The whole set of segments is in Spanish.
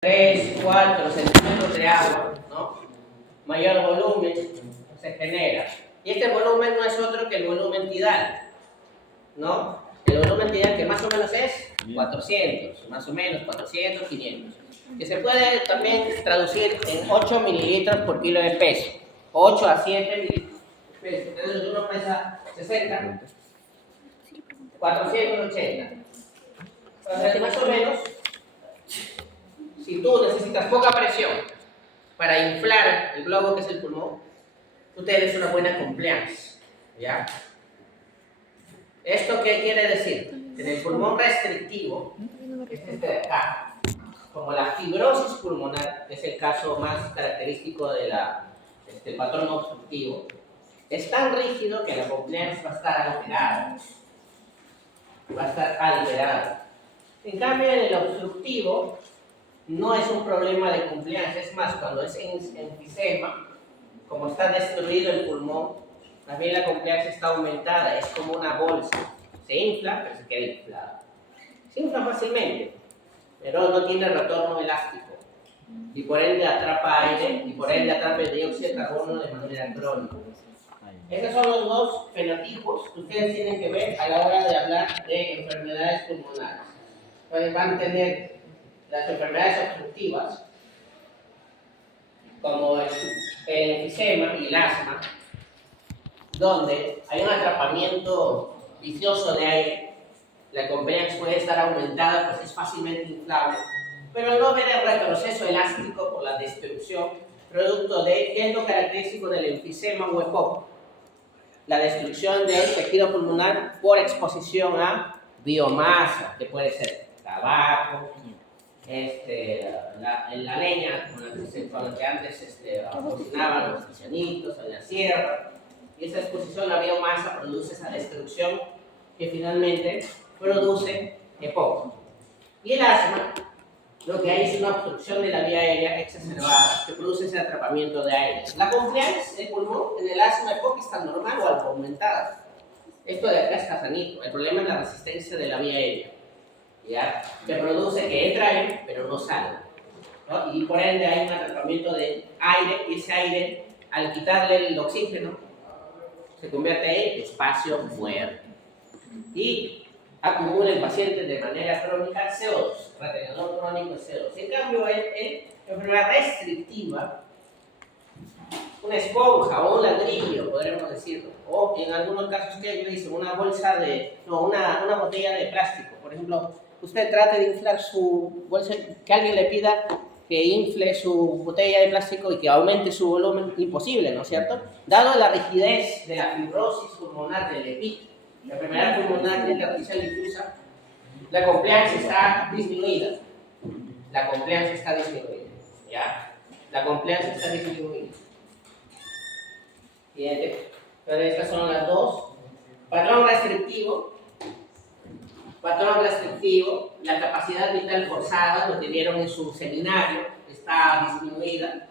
3, 4 centímetros de agua, ¿no? Mayor volumen se genera. Y este volumen no es otro que el volumen tidal, ¿no? El volumen tidal que más o menos es 400, más o menos 400, 500. Que se puede también traducir en 8 mililitros por kilo de peso. 8 a 7 mililitros de peso. Entonces uno pesa 60, 480. Entonces más o menos, si tú necesitas poca presión para inflar el globo que es el pulmón, tú tienes una buena compliance, ¿ya? ¿Esto qué quiere decir? En el pulmón restrictivo, que es este de acá, como la fibrosis pulmonar, que es el caso más característico de del patrón obstructivo, es tan rígido que la compliance va a estar alterada. Va a estar alterada. En cambio, en el obstructivo, no es un problema de compliance, es más, cuando es enfisema, como está destruido el pulmón, también la compliance está aumentada, es como una bolsa, se infla, pero se queda inflada. Se infla fácilmente, pero no tiene retorno elástico, y por ende atrapa aire, y por ende atrapa el dióxido de carbono de manera crónica. Esos son los dos fenotipos que ustedes tienen que ver a la hora de hablar de enfermedades pulmonares. Entonces van a tener las enfermedades obstructivas, como el enfisema y el asma, donde hay un atrapamiento vicioso de aire, la compliance puede estar aumentada, pues es fácilmente inflable, pero no ver el retroceso elástico por la destrucción, producto de, ¿qué es lo característico del enfisema o EPOC? La destrucción del tejido pulmonar por exposición a biomasa, que puede ser tabaco, la leña con la que antes cocinaban los ancianitos en la sierra, y esa exposición a biomasa produce esa destrucción que finalmente produce EPOC. Y el asma, lo que hay es una obstrucción de la vía aérea exacerbada que produce ese atrapamiento de aire. La compliance del pulmón en el asma EPOC está normal o algo aumentada. Esto de acá está sanito. El problema es la resistencia de la vía aérea, ¿ya? Que produce que entra aire, pero no sale, ¿no? Y por ende hay un atrapamiento de aire, y ese aire, al quitarle el oxígeno, se convierte en espacio muerto. Y acumula el paciente de manera crónica CO2, retenedor crónico de CO2. En cambio, en enfermedad restrictiva, una esponja o un ladrillo, podríamos decirlo, o en algunos casos ustedes le dicen una una botella de plástico. Por ejemplo, usted trate de inflar su bolsa, que alguien le pida que infle su botella de plástico y que aumente su volumen, imposible, ¿no es cierto? Dado la rigidez de la fibrosis pulmonar del EPIC, la enfermedad pulmonar de intersticial difusa, la compliance está disminuida. La compliance está disminuida, ¿ya? La compliance está disminuida. Siguiente. Entonces, estas son las dos. Patrón restrictivo, la capacidad vital forzada, lo que vieron en su seminario, está disminuida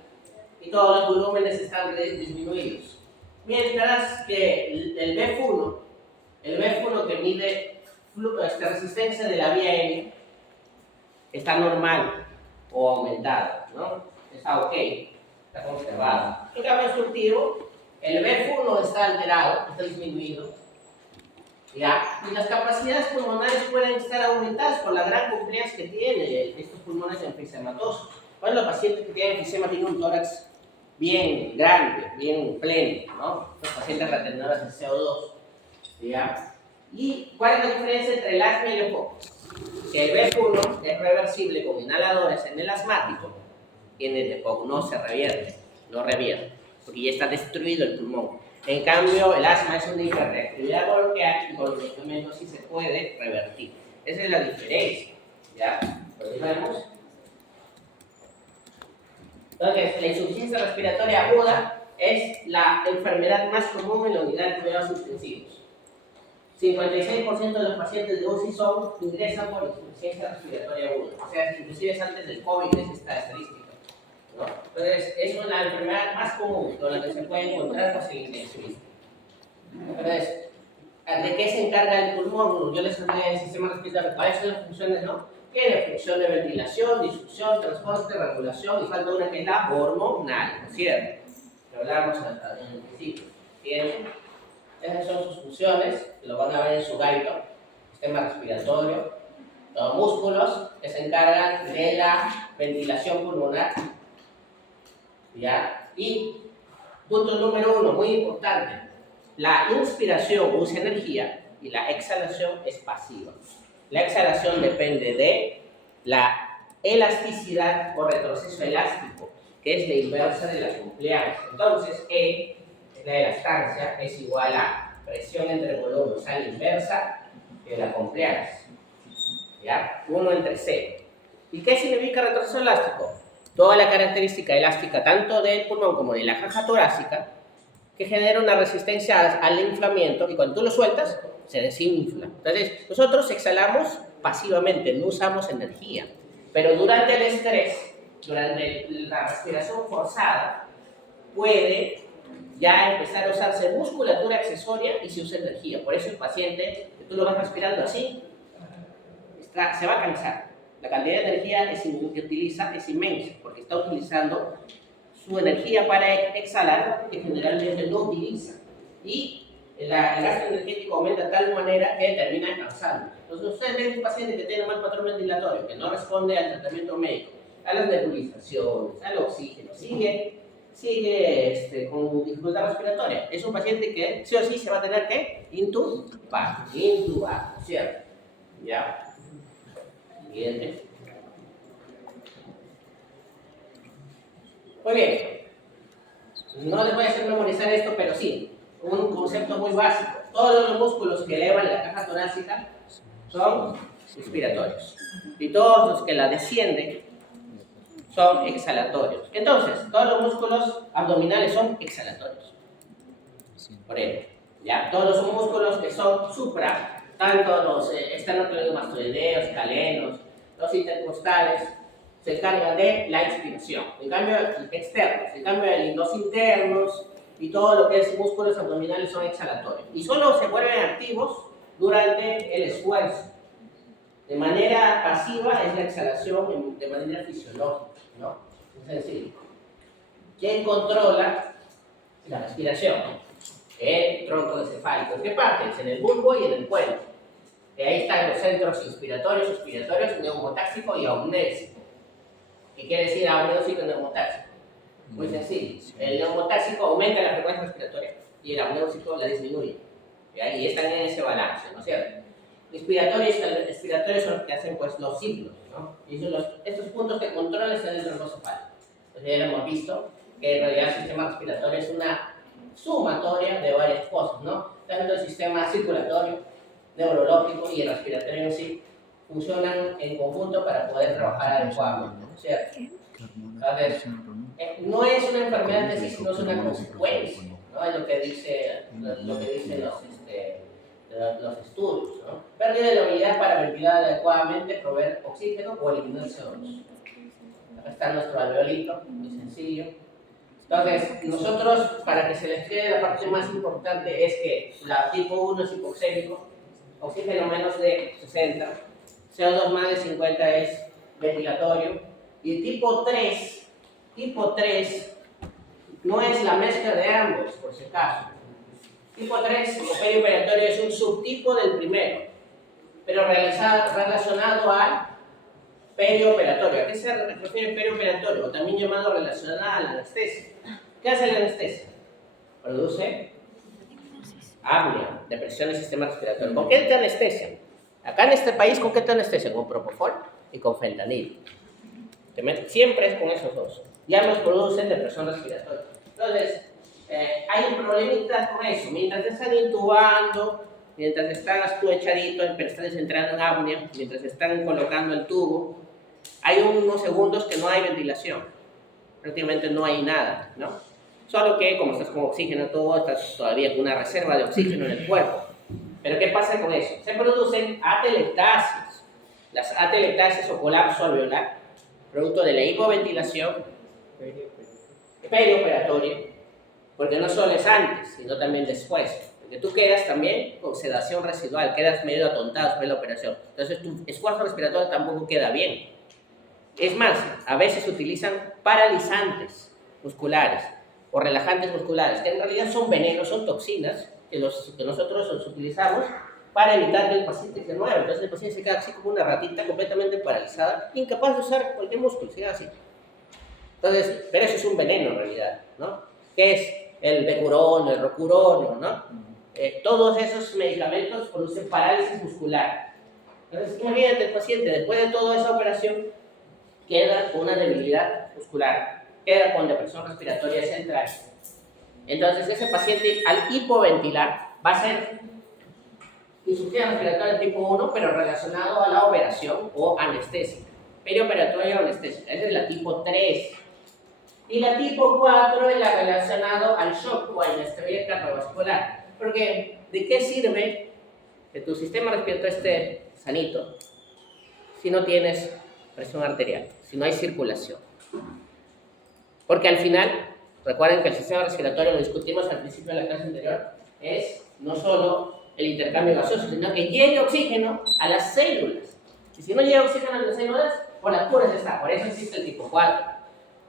y todos los volúmenes están disminuidos. Mientras que el BF1 que mide resistencia de la vía aérea, está normal o aumentada, ¿no? Está ok, está conservado. En cambio, obstructivo, el BF1 está alterado, está disminuido, ¿ya? Y las capacidades pulmonares pueden estar aumentadas por la gran compliance que tiene estos pulmones enfisematosos. Bueno, los pacientes que tienen enfisema tienen un tórax bien grande, bien pleno, ¿no? Los pacientes retenedores de CO2, ¿ya? ¿Y cuál es la diferencia entre el asma y el EPOC? Que el BF1 es reversible con inhaladores en el asmático, y en el EPOC no se revierte, porque ya está destruido el pulmón. En cambio, el asma es una hiperreactividad bronquial y con los medicamentos sí se puede revertir. Esa es la diferencia, ¿ya? ¿Lo vemos? Entonces, la insuficiencia respiratoria aguda es la enfermedad más común en la unidad de cuidados intensivos. 56% de los pacientes de UCI ingresan por insuficiencia respiratoria aguda. O sea, inclusive es antes del COVID es esta estadística, ¿no? Entonces, es la enfermedad más común con la que se puede encontrar por el intensivista. Entonces, ¿de qué se encarga el pulmón? Yo les hablé del sistema respiratorio. ¿Cuáles son las funciones, no? tiene función de ventilación, difusión, transporte, regulación y falta una que es la hormonal, ¿no es cierto? Que hablamos en el principio. ¿Tiene? Esas son sus funciones, lo van a ver en su gaito, sistema respiratorio, los músculos que se encargan de la ventilación pulmonar, ¿ya? Y punto número 1, muy importante, la inspiración usa energía y la exhalación es pasiva. La exhalación depende de la elasticidad o retroceso elástico, que es la inversa de la compliance. Entonces, E, la elastancia, es igual a presión entre volúmenes a la inversa de la compliance. ¿Ya? 1 entre C. ¿Y qué significa retroceso elástico? Toda la característica elástica, tanto del pulmón como de la caja torácica, que genera una resistencia al inflamiento y cuando tú lo sueltas, se desinfla. Entonces, nosotros exhalamos pasivamente, no usamos energía. Pero durante el estrés, durante la respiración forzada, puede ya empezar a usarse musculatura accesoria y se usa energía. Por eso el paciente, que tú lo vas respirando así, se va a cansar. La cantidad de energía que utiliza es inmensa, porque está utilizando su energía para exhalar, que generalmente no utiliza. Y el gasto energético aumenta de tal manera que termina cansando. Entonces, ustedes ven un paciente que tiene mal patrón ventilatorio, que no responde al tratamiento médico, a las nebulizaciones, al oxígeno, sigue con dificultad respiratoria. Es un paciente que sí o sí se va a tener que intubar, ¿cierto? ¿Ya? Siguiente. Muy bien. No les voy a hacer memorizar esto, pero sí, un concepto muy básico. Todos los músculos que elevan la caja torácica son inspiratorios. Y todos los que la descienden son exhalatorios. Entonces, todos los músculos abdominales son exhalatorios. Por ejemplo, ¿ya? Todos los músculos que son supra, tanto los esternocleidomastoideos, calenos, los intercostales, se encargan de la inspiración. En cambio, externos. En cambio, los internos y todo lo que es músculos abdominales son exhalatorios. Y solo se vuelven activos durante el esfuerzo. De manera pasiva es la exhalación de manera fisiológica, ¿no? Es decir, ¿quién controla la respiración? El tronco encefálico. ¿En qué partes? En el bulbo y en el cuello. Ahí están los centros inspiratorios, expiratorios, neumotáxico y amnésico. ¿Qué quiere decir amnésico y neumotáxico? Muy sencillo. El neumotáxico aumenta la frecuencia respiratoria y el amnésico la disminuye. Y están en ese balance, ¿no es cierto? Expiratorios son los que hacen pues, los ciclos, ¿no? Y estos puntos de control están en el tronco encefálico. Entonces ya hemos visto que en realidad el sistema respiratorio es una sumatoria de varias cosas, ¿no? Tanto el sistema circulatorio, neurológico y el respiratorio en sí funcionan en conjunto para poder trabajar adecuadamente, ¿no es cierto? Entonces, no es una enfermedad en sí, sino es una consecuencia, ¿no? Es lo que dicen los estudios, ¿no? Pérdida de la habilidad para ventilar adecuadamente, proveer oxígeno o eliminar CO2. Acá está nuestro alveolito, muy sencillo. Entonces, nosotros, para que se les quede la parte más importante, es que la tipo 1 es hipoxémico, oxígeno menos de 60, CO2 más de 50 es ventilatorio, y tipo 3 no es la mezcla de ambos, por si acaso. Tipo 3, o perioperatorio, es un subtipo del primero, pero relacionado al perioperatorio. ¿A qué se refiere el perioperatorio? O también llamado relacionado a la anestesia. ¿Qué hace la anestesia? Produce apnea, depresión del sistema respiratorio. ¿Con qué te anestesian? Acá en este país, ¿con qué te anestesian? Con propofol y con fentanil. Siempre es con esos dos. Ya nos producen depresión respiratoria. Entonces, hay un problemita con eso. Mientras te están intubando, mientras estás tú echadito, pero estás entrando en apnea, mientras están colocando el tubo, hay unos segundos que no hay ventilación. Prácticamente no hay nada, ¿no? Solo que, como estás con oxígeno, todo, estás todavía con una reserva de oxígeno en el cuerpo. Pero ¿qué pasa con eso? Se producen atelectasias. Las atelectasias o colapso alveolar, producto de la hipoventilación perioperatoria, porque no solo es antes, sino también después. porque tú quedas también con sedación residual, quedas medio atontado después de la operación. Entonces tu esfuerzo respiratorio tampoco queda bien. Es más, a veces se utilizan paralizantes musculares o relajantes musculares, que en realidad son venenos, son toxinas que nosotros los utilizamos para evitar que el paciente se mueva. Entonces el paciente se queda así como una ratita completamente paralizada, incapaz de usar cualquier músculo, se queda así. Entonces, pero eso es un veneno en realidad, ¿no? ¿Qué es el becurón, el rocurón, ¿no? Todos esos medicamentos producen parálisis muscular. Entonces, imagínate el paciente, después de toda esa operación, queda con una debilidad muscular, queda con depresión respiratoria central. Entonces, ese paciente, al hipoventilar, va a ser insuficiencia respiratoria tipo 1, pero relacionado a la operación o anestesia, perioperatoria o anestésica. Esa es la tipo 3. Y la tipo 4 es la relacionada al shock o a la inestabilidad cardiovascular. Porque, ¿de qué sirve que tu sistema respiratorio esté sanito si no tienes presión arterial, si no hay circulación? Porque al final, recuerden que el sistema respiratorio, lo discutimos al principio de la clase anterior, es no solo el intercambio gaseoso, sino que llegue oxígeno a las células. Y si no llega oxígeno a las células, por las puras está. Por eso existe el tipo 4.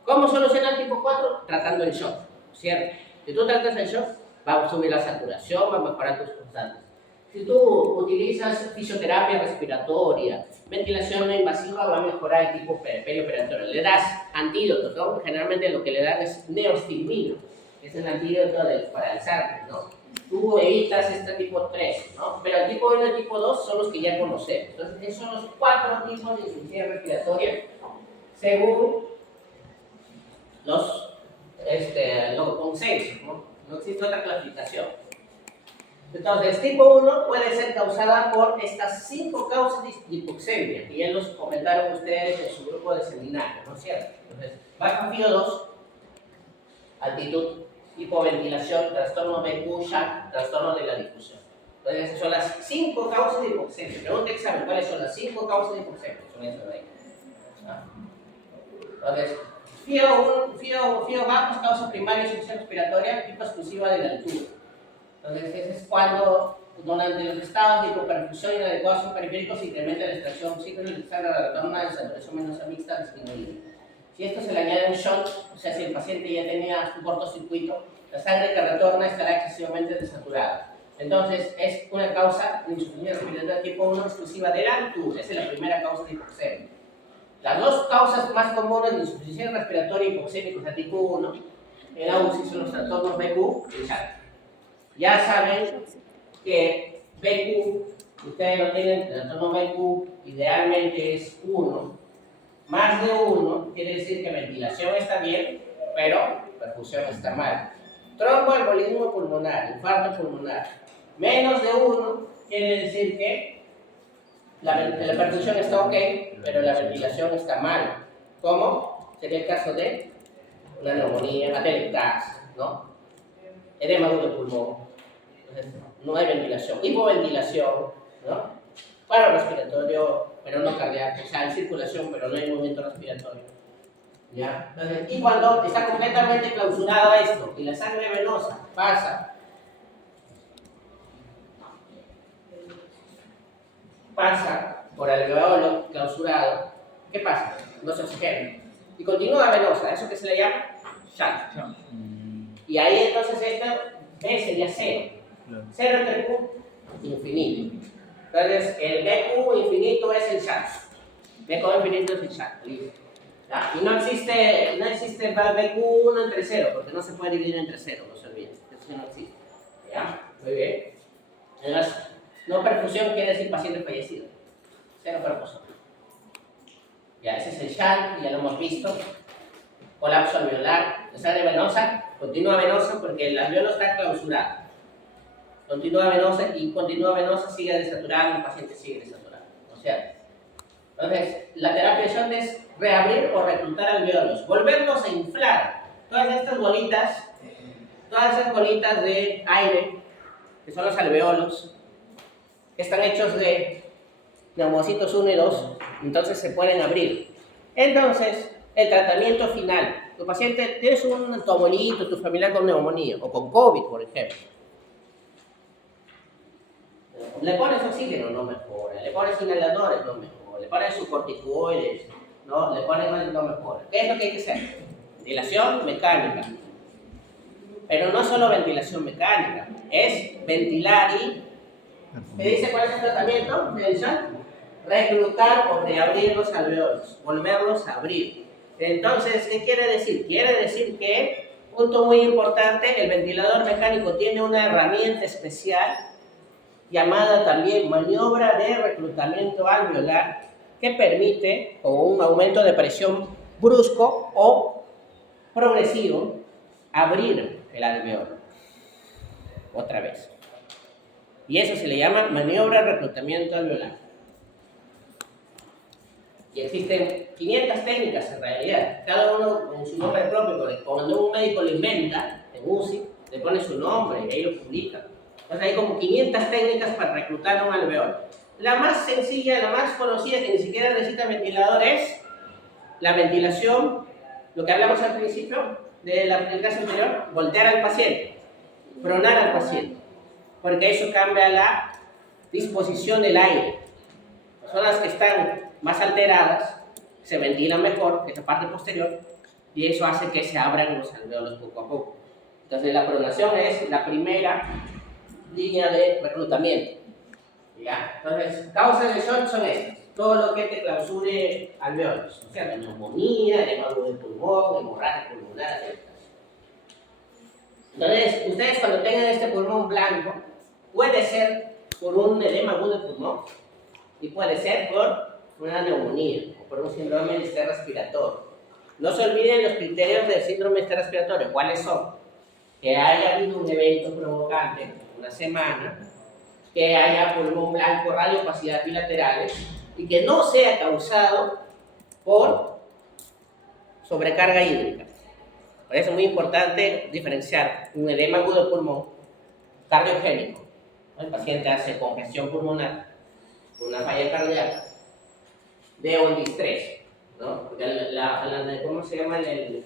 ¿Cómo soluciona el tipo 4? Tratando el shock, ¿cierto? Si tú tratas el shock, va a subir la saturación, va a mejorar tus constantes. Si tú utilizas fisioterapia respiratoria, ventilación no invasiva, va a mejorar el tipo perioperatorio. Le das antídotos, ¿no? Generalmente lo que le dan es neostigmina, que es el antídoto del paralizante, ¿no? Tú evitas este tipo 3, ¿no? Pero el tipo 1 y el tipo 2 son los que ya conocemos. Entonces, esos son los 4 tipos de insuficiencia respiratoria según los consensos, ¿no? No existe otra clasificación. Entonces, tipo 1 puede ser causada por estas 5 causas de hipoxemia, que ya los comentaron ustedes en su grupo de seminario, ¿no es cierto? Entonces, bajo FIO2, altitud, hipoventilación, trastorno BQ, shock, trastorno de la difusión. Entonces, esas son las 5 causas de hipoxemia. Pregunta examen, ¿cuáles son las 5 causas de hipoxemia? Son esas de ahí. Entonces, FIO bajo es causa primaria de insuficiencia respiratoria, tipo exclusiva de la altura. Entonces, ese es cuando durante los estados de hipoperfusión inadecuados periféricos se incrementa la extracción oxígeno y la sangre retorna en saturación venosa mixta disminuida. Si esto se le añade un shock, o sea, si el paciente ya tenía un cortocircuito, la sangre que retorna estará excesivamente desaturada. Entonces, es una causa de insuficiencia respiratoria tipo 1 exclusiva de la altura. Esa es la primera causa de hipoxemia. Las dos causas más comunes de insuficiencia respiratoria hipoxémica tipo 1 en la UCI son los trastornos BQ y SHAT. Ya saben que BQ, ustedes no tienen, el trastorno BQ idealmente es 1. Más de 1 quiere decir que ventilación está bien, pero perfusión está mal. Tromboembolismo pulmonar, infarto pulmonar. Menos de 1 quiere decir que la perfusión está ok, pero la ventilación está mal. ¿Cómo? Sería el caso de una neumonía, atelectasis, ¿no? Edema de pulmón. Entonces, no hay ventilación. Hipoventilación, ¿no? Paro respiratorio, pero no cardíaco. O sea, hay circulación, pero no hay movimiento respiratorio. ¿Ya? Entonces, y cuando está completamente clausurado esto, y la sangre venosa pasa por alveolo clausurado, ¿qué pasa? No se oxigena. Y continúa venosa, eso que se le llama shock. Y ahí entonces esta B sería 0. 0 entre Q, infinito. Entonces el BQ infinito es el shock. BQ infinito es el shock. Listo. Y no existe BQ1 entre 0, porque no se puede dividir entre 0, no se olviden. Eso no existe. ¿Ya? Muy bien. Entonces, no perfusión quiere decir paciente fallecido. 0 perfusión. Ya, ese es el shock, ya lo hemos visto. Colapso alveolar, sangre venosa, continúa venosa porque el alveolo está clausurado. Continúa venosa y continúa venosa, sigue desaturado, el paciente sigue desaturado. ¿No es cierto? Entonces, la terapia de shock es reabrir o reclutar alveolos, volverlos a inflar. Todas esas bolitas de aire, que son los alveolos, que están hechos de neumocitos 1 y 2, entonces se pueden abrir. Entonces, el tratamiento final. Tu paciente, tienes tu abuelito, tu familiar con neumonía, o con COVID, por ejemplo. Le pones oxígeno, no mejora. Le pones inhaladores, no mejora. Le pones subcorticoides, ¿no? Le pones más, no mejora. ¿Qué es lo que hay que hacer? Ventilación mecánica. Pero no solo ventilación mecánica, es ventilar y... ¿Me dice cuál es el tratamiento? Reclutar o reabrir los alveolos, volverlos a abrir. Entonces, ¿qué quiere decir? Quiere decir que, punto muy importante, el ventilador mecánico tiene una herramienta especial llamada también maniobra de reclutamiento alveolar que permite, con un aumento de presión brusco o progresivo, abrir el alveolo otra vez. Y eso se le llama maniobra de reclutamiento alveolar. Y existen 500 técnicas en realidad, cada uno con su nombre propio, porque cuando un médico lo inventa en UCI, le pone su nombre y ahí lo publica. Entonces hay como 500 técnicas para reclutar un alveolo. La más sencilla, la más conocida, que ni siquiera necesita ventilador, es la ventilación, lo que hablamos al principio de la clase anterior, voltear al paciente, pronar al paciente, porque eso cambia la disposición del aire. Personas que están más alteradas se ventilan mejor que esta parte posterior y eso hace que se abran los alveolos poco a poco. Entonces la pronación es la primera línea de reclutamiento. ¿Ya? Entonces, causas de shock son estas. Todo lo que te clausure alveolos. O sea, la neumonía, edema agudo del pulmón, hemorragia pulmonar, etc. Entonces, ustedes cuando tengan este pulmón blanco, puede ser por un edema agudo del pulmón y puede ser por una neumonía o por un síndrome de estrés respiratorio. No se olviden los criterios del síndrome de estrés respiratorio. ¿Cuáles son? Que haya habido un evento provocante, una semana, que haya pulmón blanco, radiopacidad bilaterales y que no sea causado por sobrecarga hídrica. Por eso es muy importante diferenciar un edema agudo del pulmón cardiogénico. El paciente hace congestión pulmonar, una falla cardíaca, de un distrés, ¿no? Porque ¿cómo se llama? En el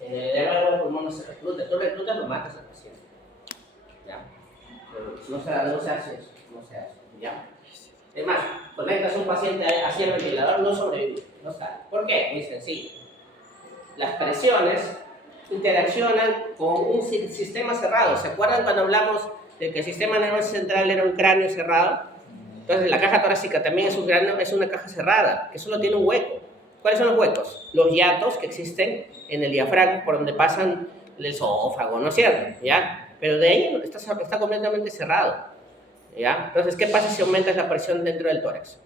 edema agudo del pulmón no se recluta. Tú reclutas, lo matas al paciente. ¿Ya? No se hace eso, no se hace, ¿ya? Es más, conectas a un paciente hacia el ventilador, no sobrevive, no sale. ¿Por qué? Muy sencillo. Las presiones interaccionan con un sistema cerrado. ¿Se acuerdan cuando hablamos de que el sistema nervioso central era un cráneo cerrado? Entonces la caja torácica también es un cráneo, es una caja cerrada, que solo tiene un hueco. ¿Cuáles son los huecos? Los hiatos que existen en el diafragma por donde pasan el esófago, ¿no es cierto? ¿Ya? Pero de ahí está completamente cerrado, ¿ya? Entonces, ¿qué pasa si aumentas la presión dentro del tórax?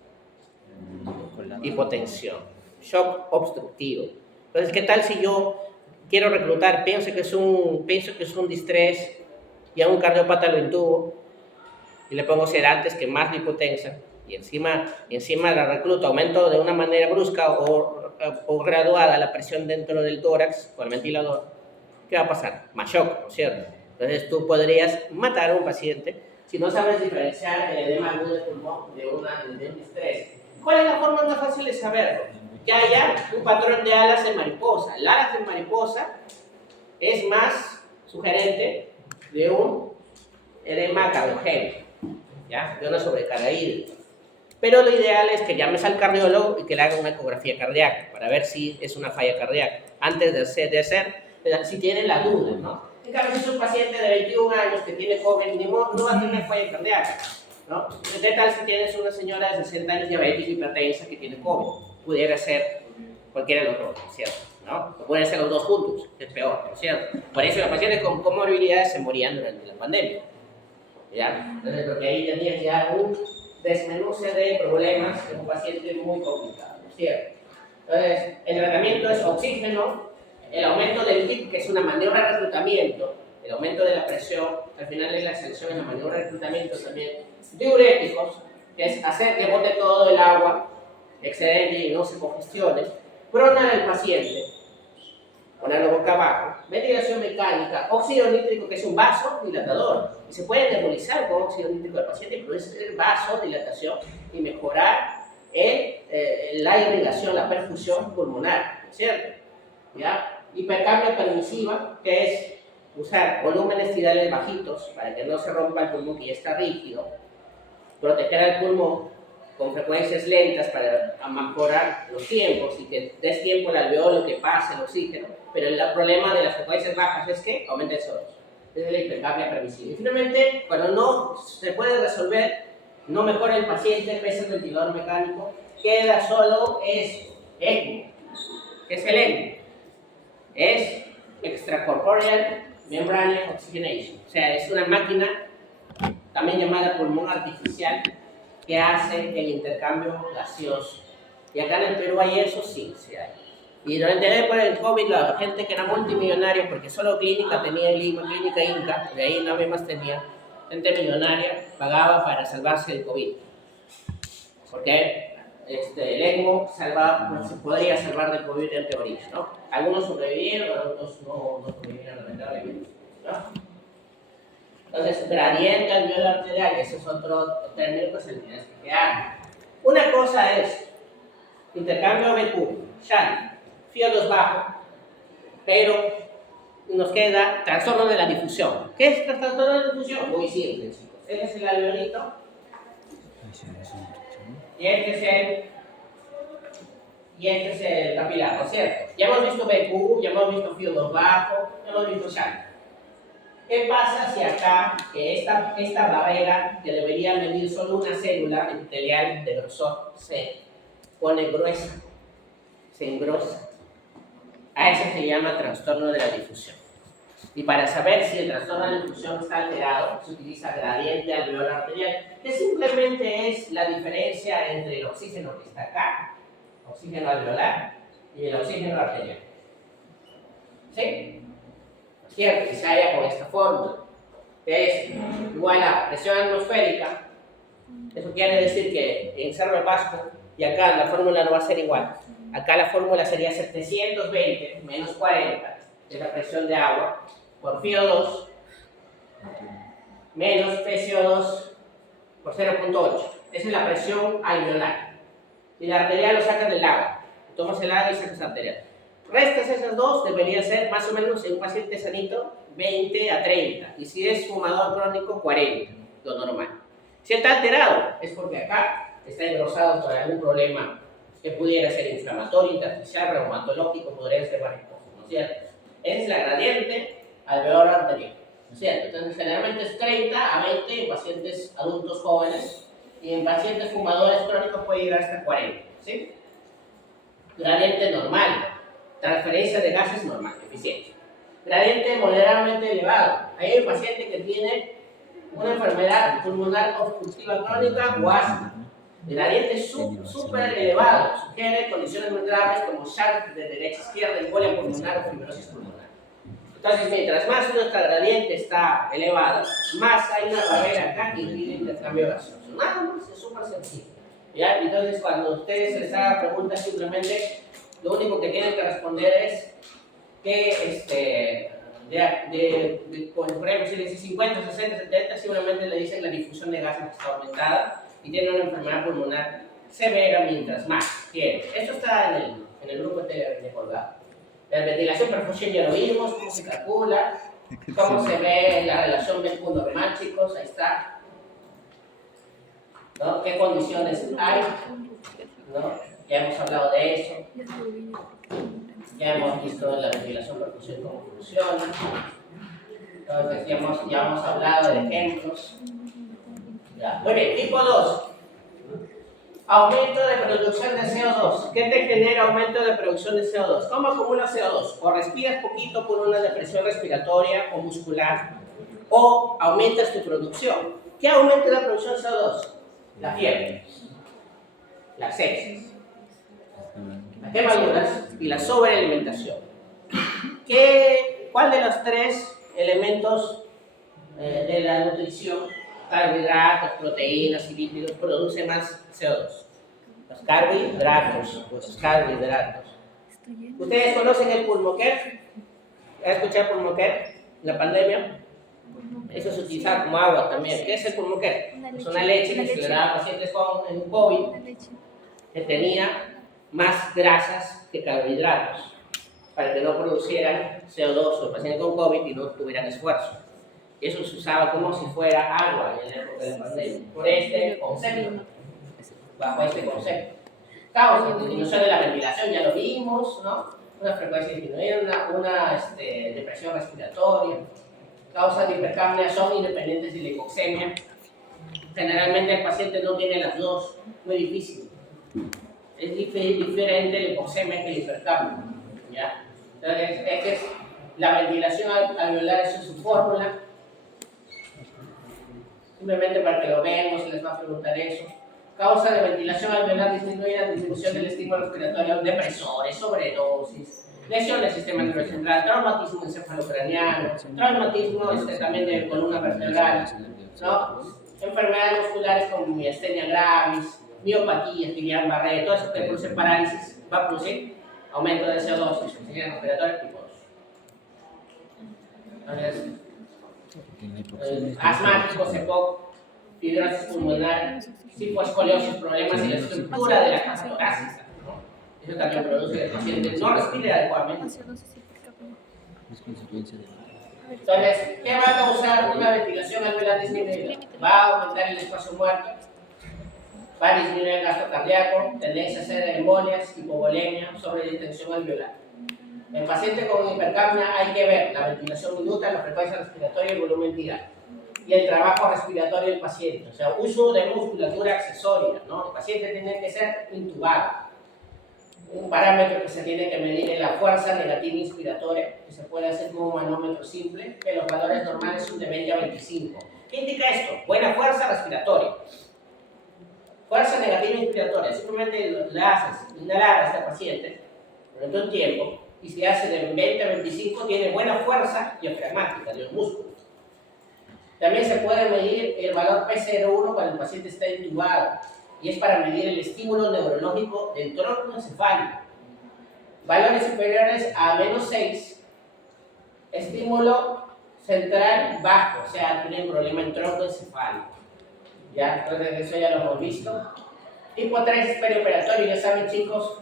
Hipotensión, shock obstructivo. Entonces, ¿qué tal si yo quiero reclutar, pienso que es un distrés y a un cardiópata lo intubo y le pongo sedantes que más la hipotensa y encima la recluto, aumento de una manera brusca o graduada la presión dentro del tórax con el ventilador? ¿Qué va a pasar? Más shock, ¿no es cierto? Entonces tú podrías matar a un paciente si no sabes diferenciar el edema agudo del pulmón de un distrés. ¿Cuál es la forma más fácil de saberlo? Que haya un patrón de alas en mariposa. El alas en mariposa es más sugerente de un edema cardiogénico, ¿ya? De una sobrecarga hídrica. Pero lo ideal es que llames al cardiólogo y que le haga una ecografía cardíaca para ver si es una falla cardíaca antes de hacer si tienen la duda, ¿no? En cambio, si es un paciente de 21 años que tiene COVID, no va a tener falla cardíaca, ¿no? ¿Qué tal si tienes una señora de 60 años diabética hipertensa que tiene COVID? Pudiera ser cualquiera de los dos, ¿no es cierto? ¿No? O pueden ser los dos juntos, que es peor, ¿no es cierto? Por eso los pacientes con comorbilidades se morían durante la pandemia, ¿ya? Entonces, porque ahí tenías ya un desmenuce de problemas de un paciente muy complicado, ¿no es cierto? Entonces, el tratamiento es oxígeno, el aumento del HIP, que es una maniobra de reclutamiento, el aumento de la presión, al final es la selección en la maniobra de reclutamiento también, diuréticos, que es hacer que bote todo el agua excedente y no se congestione, pronar al paciente, ponerlo boca abajo, ventilación mecánica, óxido nítrico, que es un vasodilatador, y se puede nebulizar con óxido nítrico del paciente, pero es vasodilatación y mejorar la irrigación, la perfusión pulmonar, ¿cierto? ¿Ya? Hipercapnia permisiva, que es usar volúmenes tidales bajitos para que no se rompa el pulmón que ya está rígido, proteger al pulmón con frecuencias lentas para mejorar los tiempos y que des tiempo al alveolo que pase el oxígeno, pero el problema de las frecuencias bajas es que aumenta el CO2. Es la hipercapnia permisible. Y finalmente, cuando no se puede resolver, no mejora el paciente, pese el ventilador mecánico, queda solo ECMO. ¿Qué es el ECMO? Es Extracorporeal Membrane Oxygenation. O sea, es una máquina, también llamada pulmón artificial, que hace el intercambio gaseoso. Y acá en el Perú hay eso, sí hay. Y durante la época del COVID, la gente que era multimillonaria, porque solo clínica tenía en Lima, clínica Inca, de ahí nadie más tenía, gente millonaria pagaba para salvarse del COVID. Porque el ECMO se podría salvar del COVID en teoría, ¿no? Algunos sobrevivieron, otros no sobrevivieron lamentablemente, ¿no? Entonces, gradiente alveolar arterial, ese es otro término que se tienes que quedar. Una cosa es intercambio BQ, shunt, FiO2 bajo, pero nos queda trastorno de la difusión. ¿Qué es trastorno de la difusión? Muy simple, chicos. Este es el alveolito y este es el capilar, ¿no es cierto? Ya hemos visto BQ, ya hemos visto FiO2 bajo, ya hemos visto shunt. ¿Qué pasa si acá, que esta barrera, que debería medir solo una célula epitelial de grosor C, pone gruesa, se engrosa? A eso se llama trastorno de la difusión. Y para saber si el trastorno de la difusión está alterado, se utiliza gradiente alveolar arterial, que simplemente es la diferencia entre el oxígeno que está acá, oxígeno alveolar, y el oxígeno arterial. ¿Sí? ¿Cierto? Que se halla con esta fórmula, que es igual a presión atmosférica. Eso quiere decir que en Cerro de Pasco, y acá la fórmula no va a ser igual. Acá la fórmula sería 720 menos 40, que es la presión de agua, por FiO2, menos PCO2 por 0.8. Esa es la presión alveolar. Y la arterial lo sacas del agua. Tomas el agua y sacas la arterial. Restas esas dos, debería ser más o menos en un paciente sanito 20 a 30. Y si es fumador crónico, 40, lo normal. Si está alterado, es porque acá está engrosado por algún problema que pudiera ser inflamatorio, intersticial, reumatológico, podría ser varias cosas, ¿no es cierto? Es la gradiente alveolar arterial, ¿no es cierto? Entonces, generalmente es 30 a 20 en pacientes adultos jóvenes y en pacientes fumadores crónicos puede llegar hasta 40, ¿sí? Gradiente normal. Transferencia de gases normal, eficiente. Gradiente moderadamente elevado. Hay un paciente que tiene una enfermedad pulmonar obstructiva crónica o asma. Gradiente súper elevado. Sugiere condiciones muy graves como shunt de derecha a izquierda, embolia pulmonar o fibrosis pulmonar. Entonces, mientras más nuestra gradiente está elevada, más hay una barrera acá que impide el intercambio gaseoso. Nada más, es súper sencillo. ¿Ya? Entonces, cuando ustedes les hagan preguntas, simplemente lo único que tienen que responder es que, por ejemplo, si le dicen 50, 60, 70, simplemente le dicen la difusión de gases está aumentada y tiene una enfermedad pulmonar severa mientras más quiere. Esto está en el grupo de colgado. La ventilación perfusión ya lo vimos, cómo se calcula, cómo se ve la relación BQ normal, chicos, ahí está. ¿No? ¿Qué condiciones hay? ¿No? Ya hemos hablado de eso. Ya hemos visto la ventilación perfusión cómo funciona. Entonces ya hemos hablado de ejemplos. Ya. Muy bien, tipo 2. Aumento de producción de CO2. ¿Qué te genera aumento de producción de CO2? ¿Cómo acumula CO2? O respiras poquito por una depresión respiratoria o muscular, o aumentas tu producción. ¿Qué aumenta la producción de CO2? La fiebre, la sepsis, las quemaduras y la sobrealimentación. ¿Cuál de los tres elementos de la nutrición, carbohidratos, proteínas y lípidos, produce más CO2? Los carbohidratos. ¿Ustedes conocen el pulmocare? ¿Han escuchado pulmocare? ¿La pandemia? Eso se utiliza como agua también. ¿Qué es el pulmocare? Es una leche que se le daba a pacientes con COVID que tenía más grasas que carbohidratos para que no producieran CO2 los pacientes con COVID y no tuvieran esfuerzo. Eso se usaba como si fuera agua en la época de la pandemia, por este concepto, bajo este concepto. Causa disminución de la ventilación, ya lo vimos, ¿no? Una frecuencia disminuida, una depresión respiratoria. Causas de hipercapnia son independientes de la hipoxemia. Generalmente el paciente no tiene las dos, muy difícil. Es diferente la hipoxemia que la hipercapnia, ¿ya? Entonces, la ventilación alveolar es su fórmula. Simplemente para que lo vean, no se les va a preguntar eso. Causa de ventilación alveolar disminuida, disminución del estímulo respiratorio, depresores, sobredosis, lesión del sistema nervioso central, traumatismo encefalocraniano, traumatismo también de columna vertebral, ¿no? Enfermedades musculares como miastenia gravis, miopatías, Guillain-Barré, todo eso que produce parálisis va a producir aumento de CO2, insuficiencia respiratoria tipo 2. Entonces, asmáticos, EPOC, fibrosis pulmonar, escoliosis, problemas en la estructura de la masa torácica, ¿no? Eso también produce que el paciente no respire adecuadamente. Entonces, ¿qué va a causar una ventilación alveolar disminuida? Va a aumentar el espacio muerto, va a disminuir el gasto cardíaco, tendencia a hacer embolias, hipovolemia, sobredistensión alveolar. En paciente con hipercapnia hay que ver la ventilación minuta, la frecuencia respiratoria y el volumen viral. Y el trabajo respiratorio del paciente, o sea, uso de musculatura accesoria, ¿no? El paciente tiene que ser intubado. Un parámetro que se tiene que medir es la fuerza negativa inspiratoria, que se puede hacer con un manómetro simple, que los valores normales son de 20 a 25. ¿Qué indica esto? Buena fuerza respiratoria. Fuerza negativa inspiratoria, simplemente le haces inhalar a este paciente durante un tiempo, y si hace de 20 a 25, tiene buena fuerza diafragmática de los músculos. También se puede medir el valor P01 cuando el paciente está intubado, y es para medir el estímulo neurológico del tronco encefálico. Valores superiores a menos 6, estímulo central bajo, o sea, tiene un problema en tronco encefálico. ¿Ya? Entonces, eso ya lo hemos visto. Tipo 3 perioperatorio, ya saben, chicos.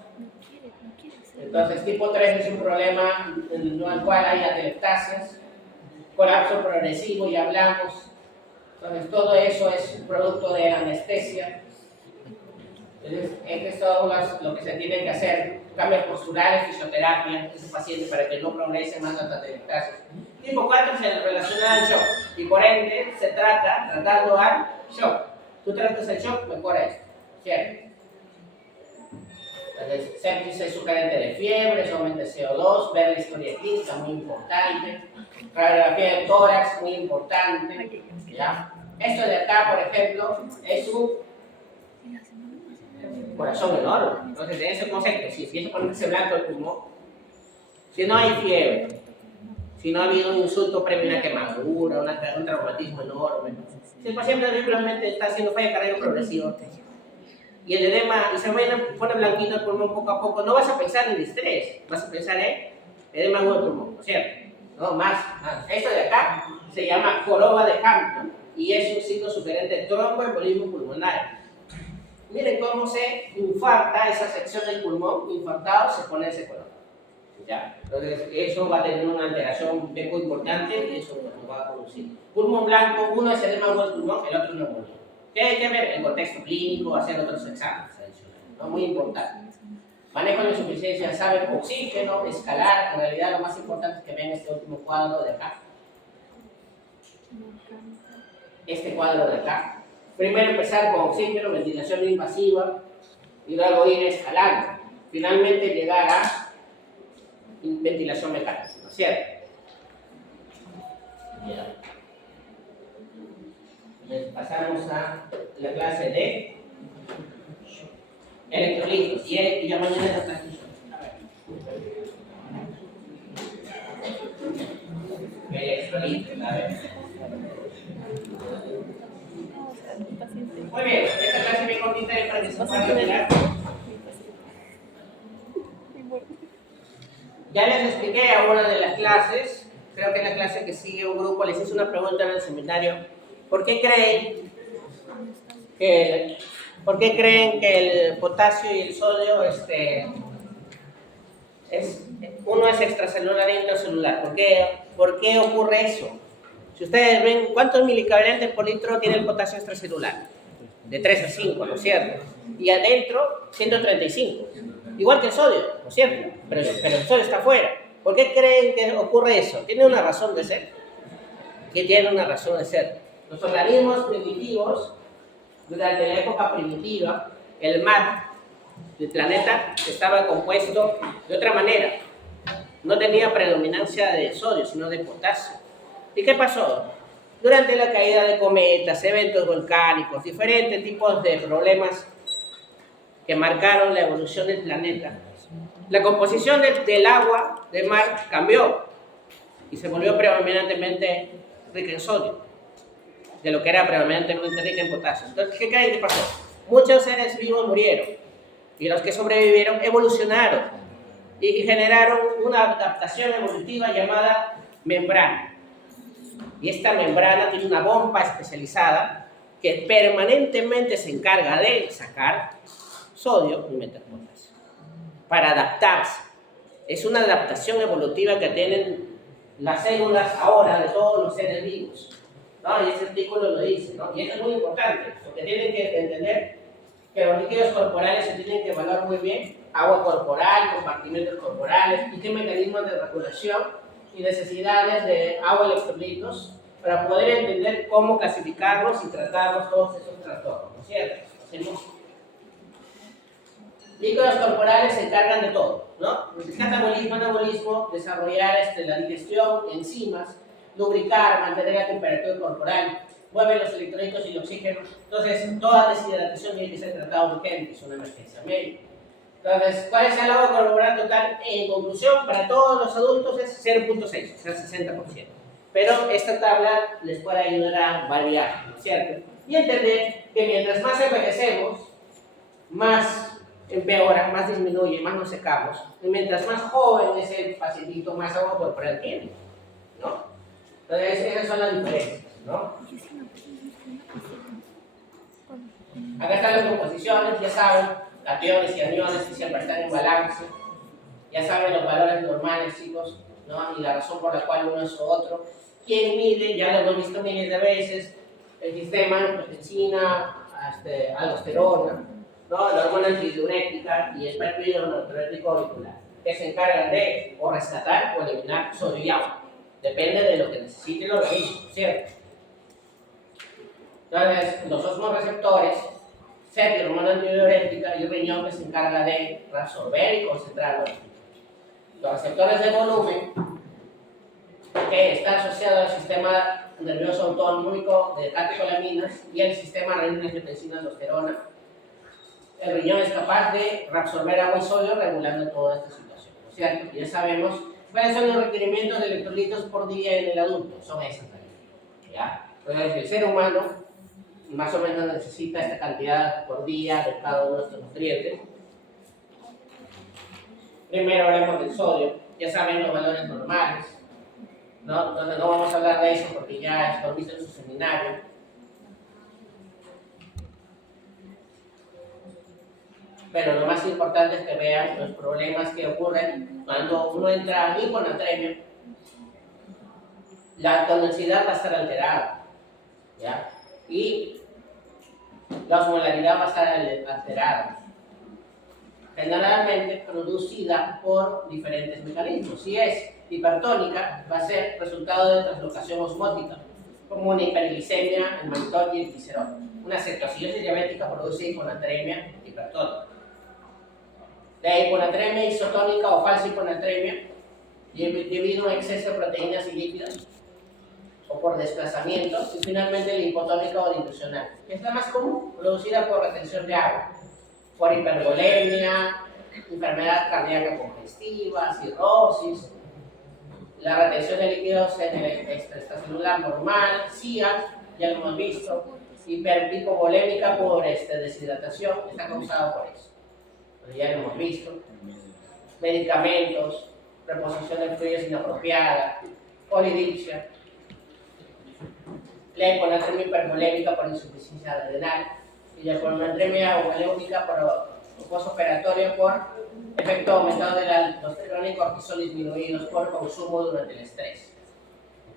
Entonces, tipo 3 es un problema en el cual hay atelectasias, colapso progresivo, ya hablamos. Entonces, todo eso es producto de anestesia. Entonces, es todo lo que se tiene que hacer, cambios posturales, fisioterapia, ese paciente para que no progrese más las atelectasias. Tipo 4 se relaciona al shock, y por ende se tratando al shock. Tú tratas el shock, mejora esto, ¿cierto? Entonces, sepsis es sugerente de fiebre, solamente CO2, ver la historia clínica, muy importante. Radiografía de tórax, muy importante, ¿ya? Esto de acá, por ejemplo, es un corazón enorme. Entonces, en ese concepto, si empieza a ponerse blanco el pulmón, si no hay fiebre, si no ha habido un insulto previo a una quemadura, un traumatismo enorme, si el paciente simplemente está haciendo falla cardíaca progresiva y el edema, y se pone blanquito el pulmón poco a poco, no vas a pensar en estrés, vas a pensar en edema agudo del pulmón, ¿no es cierto? No, más. Esto de acá se llama joroba de Hampton y es un signo sugerente de tromboembolismo pulmonar. Miren cómo se infarta esa sección del pulmón, infartado se pone ese color. ¿Ya? Entonces, eso va a tener una alteración muy importante y eso lo va a producir. Pulmón blanco, uno es edema agudo del pulmón, el otro neumonía. ¿Qué hay que ver? El contexto clínico, hacer otros exámenes adicionales, ¿no? Muy importante. Manejo de insuficiencia, saber oxígeno, escalar. En realidad, lo más importante es que vean este último cuadro de acá. Este cuadro de acá. Primero empezar con oxígeno, ventilación invasiva, y luego ir escalando. Finalmente llegar a ventilación mecánica, ¿no es cierto? Yeah. Pasamos a la clase de electrolitos y ya mañana es la clase. Electrolitos, a ver. Muy bien, esta clase bien cortita es para que se puedan mirar. Ya les expliqué a una de las clases, creo que en la clase que sigue un grupo les hice una pregunta en el seminario. ¿Por qué creen que el potasio y el sodio uno es extracelular e intracelular? ¿Por qué ocurre eso? Si Si ustedes ven, ¿cuántos milicavalentes por litro tiene el potasio extracelular? De 3 a 5, ¿no es cierto? Y adentro, 135. Igual que el sodio, ¿no es cierto? Pero el sodio está afuera. ¿Por qué creen que ocurre eso? ¿Tiene una razón de ser? ¿Qué tiene una razón de ser? Los organismos primitivos, durante la época primitiva, el mar, el planeta, estaba compuesto de otra manera. No tenía predominancia de sodio, sino de potasio. ¿Y qué pasó? Durante la caída de cometas, eventos volcánicos, diferentes tipos de problemas que marcaron la evolución del planeta, la composición del agua del mar cambió y se volvió predominantemente rica en sodio, de lo que era predominantemente rica en potasio. Entonces, ¿qué creen que pasó? Muchos seres vivos murieron y los que sobrevivieron evolucionaron y generaron una adaptación evolutiva llamada membrana. Y esta membrana tiene una bomba especializada que permanentemente se encarga de sacar sodio y meter potasio para adaptarse. Es una adaptación evolutiva que tienen las células ahora de todos los seres vivos, ¿no? Y ese artículo lo dice, ¿no? Y eso es muy importante, porque tienen que entender que los líquidos corporales se tienen que evaluar muy bien: agua corporal, compartimentos corporales y qué mecanismos de regulación y necesidades de agua y electrolitos para poder entender cómo clasificarlos y tratarlos todos esos trastornos, ¿no es cierto? ¿Hacemos? Líquidos corporales se encargan de todo, ¿no? Catabolismo, anabolismo, desarrollar la digestión, enzimas, lubricar, mantener la temperatura corporal, mueve los electrolitos y el oxígeno. Entonces, toda deshidratación tiene que ser tratada urgente, es una emergencia médica. Entonces, ¿cuál es el agua corporal total? En conclusión, para todos los adultos es 0.6, o sea, 60%. Pero esta tabla les puede ayudar a variar, ¿no es cierto? Y entender que mientras más envejecemos, más empeora, más disminuye, más nos secamos. Y mientras más joven es el pacientito, más agua corporal tiene, ¿no? Entonces, esas son las diferencias, ¿no? Acá están las composiciones, ya saben, cationes y aniones que siempre están en balance. Ya saben los valores normales, chicos, ¿no? Y la razón por la cual uno es u otro. ¿Quién mide? Ya lo hemos visto miles de veces. El sistema, angiotensina, aldosterona, ¿no? La hormona antidiurética y el péptido natriúrico auricular, que se encargan de o rescatar o eliminar sodio y agua. Depende de lo que necesite el organismo, ¿cierto? Entonces, los osmoreceptores, la hormona antidiurética y el riñón, que se encarga de reabsorber y concentrar los receptores de volumen, que está asociado al sistema nervioso autonómico de catecolaminas y el sistema renina-angiotensina-aldosterona. El riñón es capaz de reabsorber agua y sodio regulando toda esta situación, ¿no es cierto? Ya sabemos cuáles son los requerimientos de electrolitos por día en el adulto, son esas, ¿ya? Entonces, el ser humano más o menos necesita esta cantidad por día de cada uno de estos nutrientes. Primero hablemos del sodio, ya saben los valores normales, ¿no? Entonces no vamos a hablar de eso porque ya lo visto en su seminario. Pero lo más importante es que vean los problemas que ocurren cuando uno entra en hiponatremia. La tonicidad va a estar alterada, ¿ya? Y la osmolaridad va a estar alterada, generalmente producida por diferentes mecanismos. Si es hipertónica, va a ser resultado de translocación osmótica, como una hiperglicemia, el mannitol y el glicerol. Una cetoacidosis diabética produce hiponatremia hipertónica. La hiponatremia isotónica o falsa hiponatremia, debido a un exceso de proteínas y lípidos, o por desplazamientos, y finalmente la hipotónica o dilucional, que es la más común, producida por retención de agua, por hipervolemia, enfermedad cardíaca congestiva, cirrosis, la retención de líquidos en el extracelular normal, CIA, ya lo hemos visto, hipovolémica por deshidratación, está causada por eso, pero ya lo hemos visto, medicamentos, reposición de fluidos inapropiada, polidipsia, la hiponatremia hipervolémica por insuficiencia adrenal y la hiponatremia hipovolémica por postoperatorio por efecto aumentado de la aldosterona y cortisol disminuidos por consumo durante el estrés.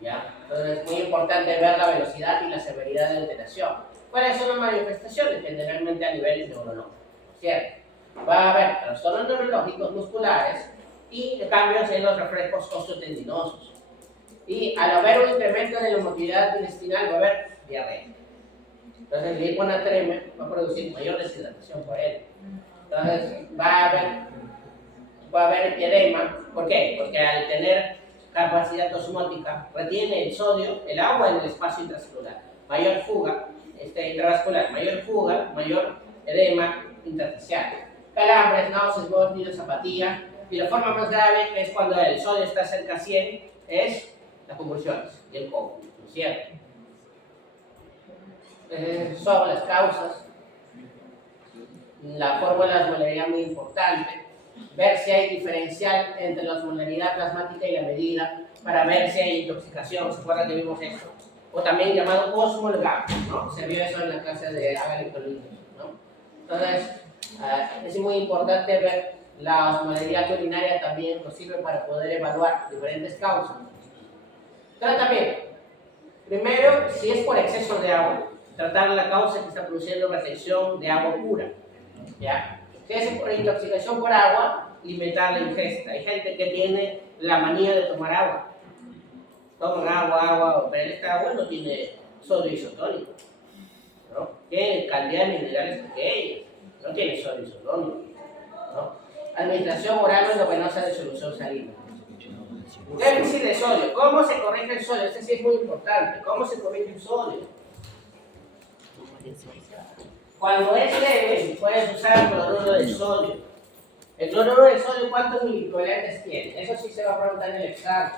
¿ya? Entonces es muy importante ver la velocidad y la severidad de alteración. ¿Cuáles son las manifestaciones? Generalmente a niveles neurológicos, ¿cierto? Va a haber trastornos neurológicos musculares y cambios en los reflejos osteotendinosos. Y al haber un incremento de la motilidad intestinal va a haber diarrea. Entonces la hiponatremia va a producir mayor deshidratación por él. Entonces va a haber epiedema. ¿Por qué? Porque al tener capacidad osmótica retiene el sodio, el agua en el espacio intracelular. Mayor fuga intravascular, mayor edema intersticial. Calambres, náuseas, vómitos, apatía. Y la forma más grave, que es cuando el sodio está cerca a 100, es las convulsiones y el coma, ¿no es cierto? Sobre las causas, la fórmula de osmolaridad es muy importante, ver si hay diferencial entre la osmolaridad plasmática y la medida, para ver si hay intoxicación. ¿Se acuerdan que vimos esto? O también llamado osmol gap, ¿no? Se vio eso en la clase de agua electrolítica, ¿no? Entonces, es muy importante ver la osmolaridad urinaria. También nos sirve para poder evaluar diferentes causas. Tratamiento. Primero, si es por exceso de agua, tratar la causa que está produciendo retención de agua pura, ¿ya? Si es por intoxicación por agua, limitar la ingesta. Hay gente que tiene la manía de tomar agua. Toman agua, pero esta agua no tiene sodio isotónico, ¿no? Tiene cantidad de minerales pequeños, no tiene sodio isotónico, ¿no? Administración oral o endovenosa de solución salina. Déficit de sodio. ¿Cómo se corrige el sodio? Este sí es muy importante. ¿Cómo se corrige el sodio? Cuando es leve, puedes usar cloruro de sodio. El cloruro de sodio, ¿cuántos miliequivalentes tiene? Eso sí se va a preguntar en el examen.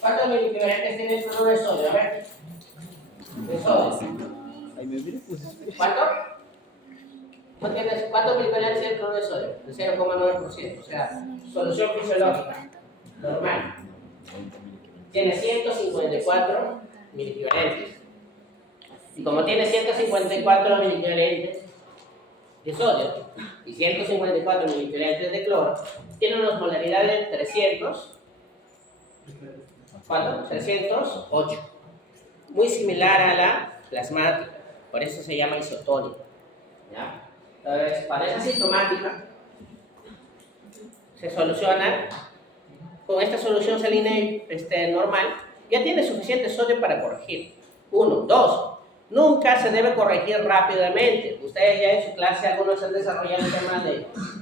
¿Cuántos miliequivalentes tiene el cloruro de sodio? A ver. De sodio. ¿Cuánto? ¿Cuántos miliequivalentes tiene el cloruro de sodio? El 0,9%. O sea, solución fisiológica normal. Tiene 154 miliequivalentes. Y como tiene 154 miliequivalentes de sodio y 154 miliequivalentes de cloro, tiene una osmolaridad de 300. ¿Cuánto? 308. Muy similar a la plasmática, por eso se llama isotónica, ¿ya? Entonces, para esa sintomática se soluciona con esta solución salina normal. Ya tiene suficiente sodio para corregir. 1, 2. Nunca se debe corregir rápidamente. Ustedes ya en su clase, algunos han desarrollado el tema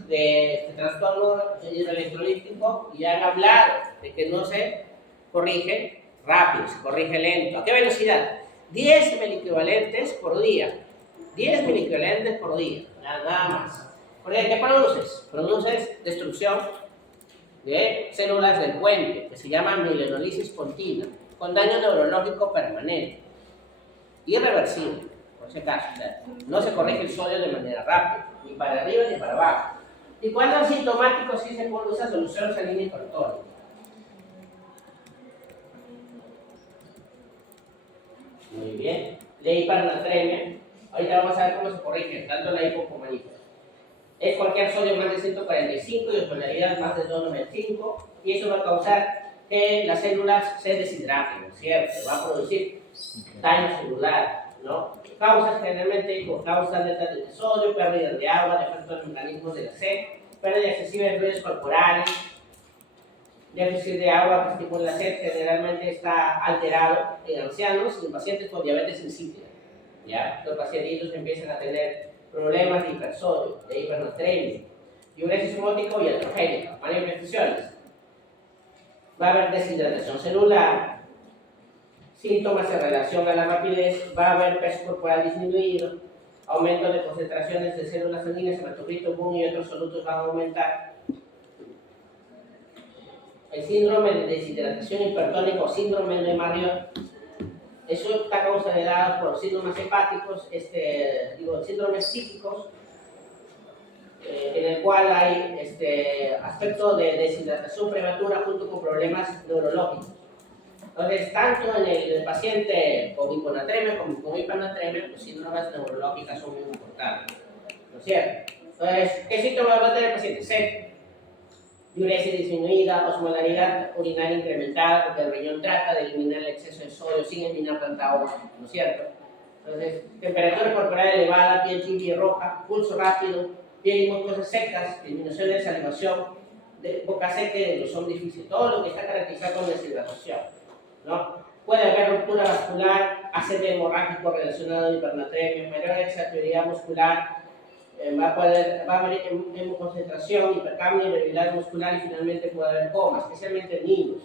de trastorno hidroelectrolítico y han hablado de que no se corrige rápido, se corrige lento. ¿A qué velocidad? 10 miliequivalentes por día. 10 miliequivalentes por día, nada más. ¿Qué produces? Produces destrucción de células del puente, que se llama mielinolisis continua, con daño neurológico permanente. Irreversible, por ese caso. O sea, no se corrige el sodio de manera rápida, ni para arriba ni para abajo. ¿Y cuándo es sintomático? Sí se puede usar solución salina hipertónica. Muy bien. La hipernatremia. Ahorita vamos a ver cómo se corrige, tanto la hipo como la hiper. Es cualquier sodio más de 145 y osmolaridad más de 295, y eso va a causar que las células se deshidraten, ¿cierto? Va a producir daño celular, ¿no? Causas generalmente causas de sodio, pérdida de agua, defectos de los mecanismos de la sed, pérdida excesiva de fluidos corporales, déficit de agua que estimula la sed, generalmente está alterado en ancianos y en pacientes con diabetes insípida, ¿ya? Los pacientitos empiezan a tener problemas de hipersodio, de hipernatremia, diuresis osmótica y atrogénica. Manifestaciones: va a haber deshidratación celular, síntomas en relación a la rapidez, va a haber peso corporal disminuido, aumento de concentraciones de células sanguíneas, hematocrito, boom y otros solutos van a aumentar. El síndrome de deshidratación hipertónica o síndrome de Marriott, eso está causado por síndromes hepáticos, síndromes psíquicos, en el cual hay aspecto de deshidratación prematura junto con problemas neurológicos. Entonces, tanto en el paciente con hiponatremia como con hipernatremia, los síndromes neurológicas son muy importantes, ¿no es cierto? Entonces, ¿qué síntomas va a tener el paciente? Sed, diuresis disminuida, osmolaridad urinaria incrementada, porque el riñón trata de eliminar el exceso de sodio sin eliminar tanta agua, ¿no es cierto? Entonces, temperatura corporal elevada, piel tibia y roja, pulso rápido, piel y mucosas secas, disminución de salivación, boca seca y deglución difícil, todo lo que está caracterizado con deshidratación, ¿no? Puede haber ruptura vascular, accidente hemorrágico relacionado a hipernatremia, mayor extraordinaria muscular, va a haber hemoconcentración, hipercambio y debilidad muscular y finalmente puede haber coma, especialmente en niños.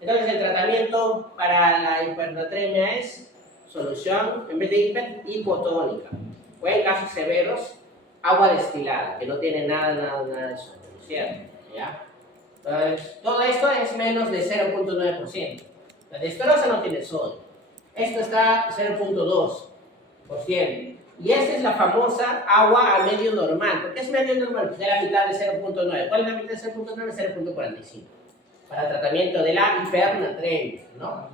Entonces el tratamiento para la hipernatremia es solución, en vez de hipotónica, o en casos severos, agua destilada, que no tiene nada de sodio, ¿cierto? ¿Ya? Entonces, todo esto es menos de 0.9%. La dextrosa no tiene sodio. Esto está 0.2%. Y esta es la famosa agua a medio normal. ¿Por qué es medio normal? Pues es la mitad de 0.9. ¿Cuál es la mitad de 0.9? 0.45. Para tratamiento de la hipernatremia, ¿no?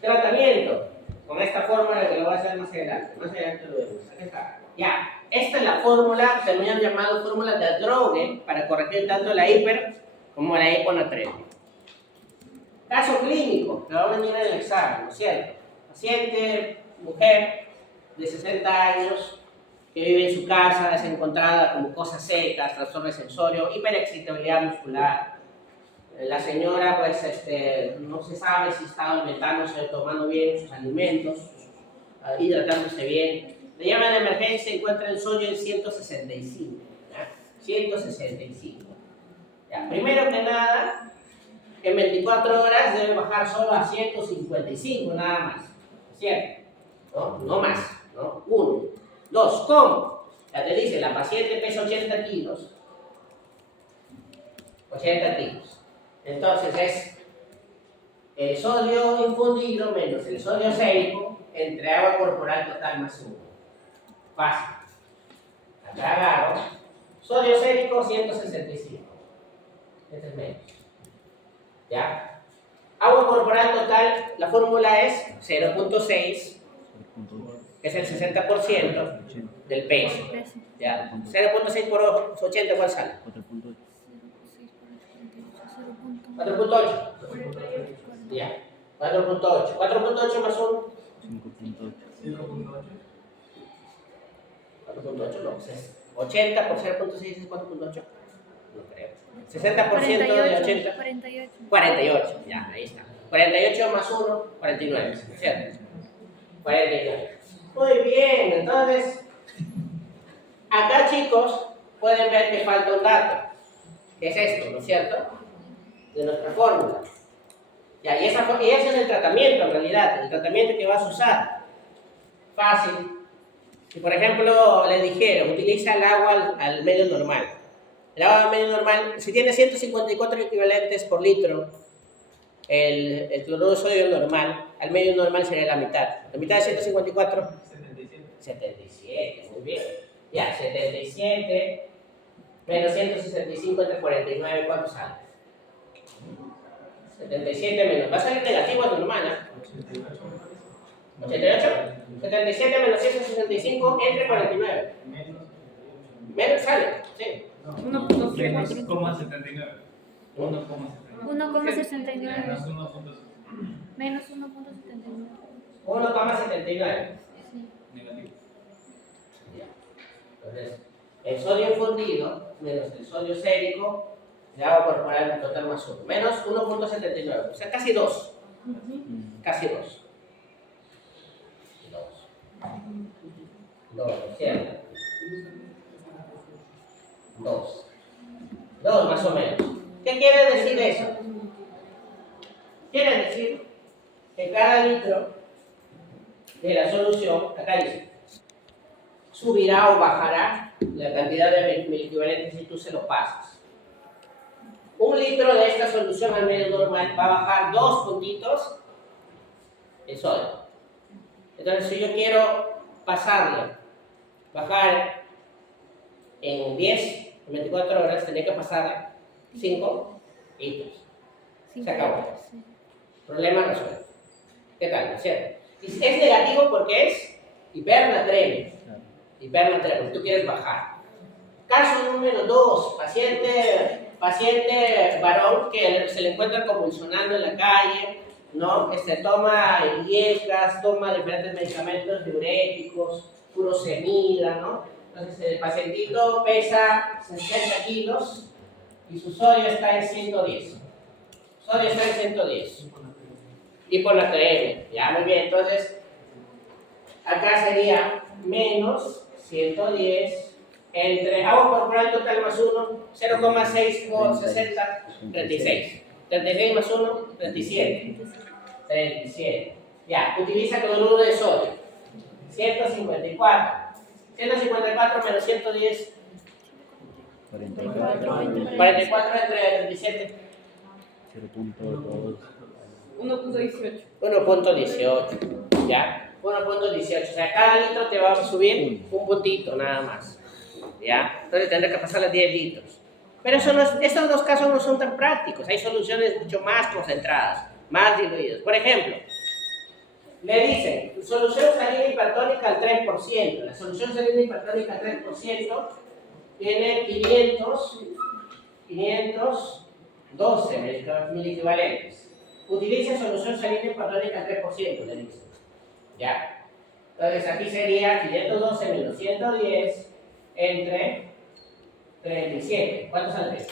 Tratamiento. Con esta fórmula que lo voy a hacer más adelante. Más adelante lo vemos. Aquí está. Ya. Esta es la fórmula, se me han llamado fórmula de Droge para corregir tanto la hiper como la hiponatremia. Caso clínico, que va a venir en el examen, ¿no es cierto? Paciente, mujer de 60 años, que vive en su casa, es encontrada con mucosas secas, trastorno de sensorio, hiperexcitabilidad muscular. La señora, pues, no se sabe si está alimentándose, tomando bien sus alimentos, hidratándose bien. Le llaman a emergencia y encuentra el sodio en 165. ¿Ya? 165. ¿Ya? Primero que nada, en 24 horas debe bajar solo a 155, nada más. ¿Cierto? No más. ¿No? 1. 2. ¿Cómo? Ya te dice, la paciente pesa 80 kilos. 80 kilos. Entonces es el sodio infundido menos el sodio sérico entre agua corporal total más 1. Fácil. Acá agarro. Sodio sérico 165. Este es menos. ¿Ya? Agua corporal total, la fórmula es 0.6, que es el 60% del peso. ¿Ya? 0.6 por 80, ¿cuál sale? 4.8. ¿Ya? 4.8. 4.8 más 1. 4.8, no, 80 por 0.6 es 4.8. No creo. 60% de 80. 48, ya, ahí está. 48 más 1, 49, ¿cierto? 49. Muy bien, entonces, acá chicos, pueden ver que falta un dato, que es esto, ¿no es cierto? De nuestra fórmula. Ya, y ese es el tratamiento en realidad, el tratamiento que vas a usar. Fácil. Si por ejemplo le dijera, utiliza el agua al medio normal. El agua medio normal, si tiene 154 equivalentes por litro, el cloruro de sodio normal, al medio normal sería la mitad. ¿La mitad de 154? 77, muy bien. Ya, 77 menos 165 entre 49, ¿cuánto sale? 77 menos, va a salir negativo a tu normal, ¿eh? 88. 77 menos 165 entre 49. Menos sale, sí. 1.79. 1,69. Menos 1.79. 1,79. Sí. Negativo. Entonces, el sodio fundido menos el sodio sérico de agua corporal total más 1. Menos 1.79. O sea, casi 2. Casi 2. 2, ¿cierto? 2 más o menos. ¿Qué quiere decir eso? Quiere decir que cada litro de la solución, acá dice, subirá o bajará la cantidad de equivalentes si tú se lo pasas. 1 litro de esta solución al medio normal va a bajar 2 puntitos el sodio. Entonces, si yo quiero pasarle, bajar en 10, en 24 horas, tendría que pasarle 5 litros. Se acabó. Problema resuelto. ¿Qué tal? ¿No es cierto? Es negativo porque es hipernatremia. Hipermetría, porque tú quieres bajar. Caso número 2, paciente varón que se le encuentra convulsionando en la calle, ¿no? Toma hierbas, toma diferentes medicamentos diuréticos, furosemida, ¿no? Entonces el pacientito pesa 60 kilos y su sodio está en 110. Sodio está en 110. Hiponatremia, ya muy bien. Entonces, acá sería menos 110 entre agua corporal total más 1, 0,6 por 60, 36. 36 más 1, 37. 37. Ya, utiliza cloruro de sodio. 154. 154 menos 110. 44 entre 37. 1.18. 1.18. ¿Ya? 1.18. O sea, cada litro te va a subir un puntito nada más. ¿Ya? Entonces tendré que pasar los 10 litros. Pero estos dos casos no son tan prácticos. Hay soluciones mucho más concentradas, más diluidas. Por ejemplo, le dicen solución salina hipertónica al 3%. La solución salina hipertónica al 3% tiene 512 mil equivalentes. Utilice solución salina hipertónica al 3%, le dicen. ¿Ya? Entonces aquí sería 512 menos 110 entre 37. ¿Cuánto saldría?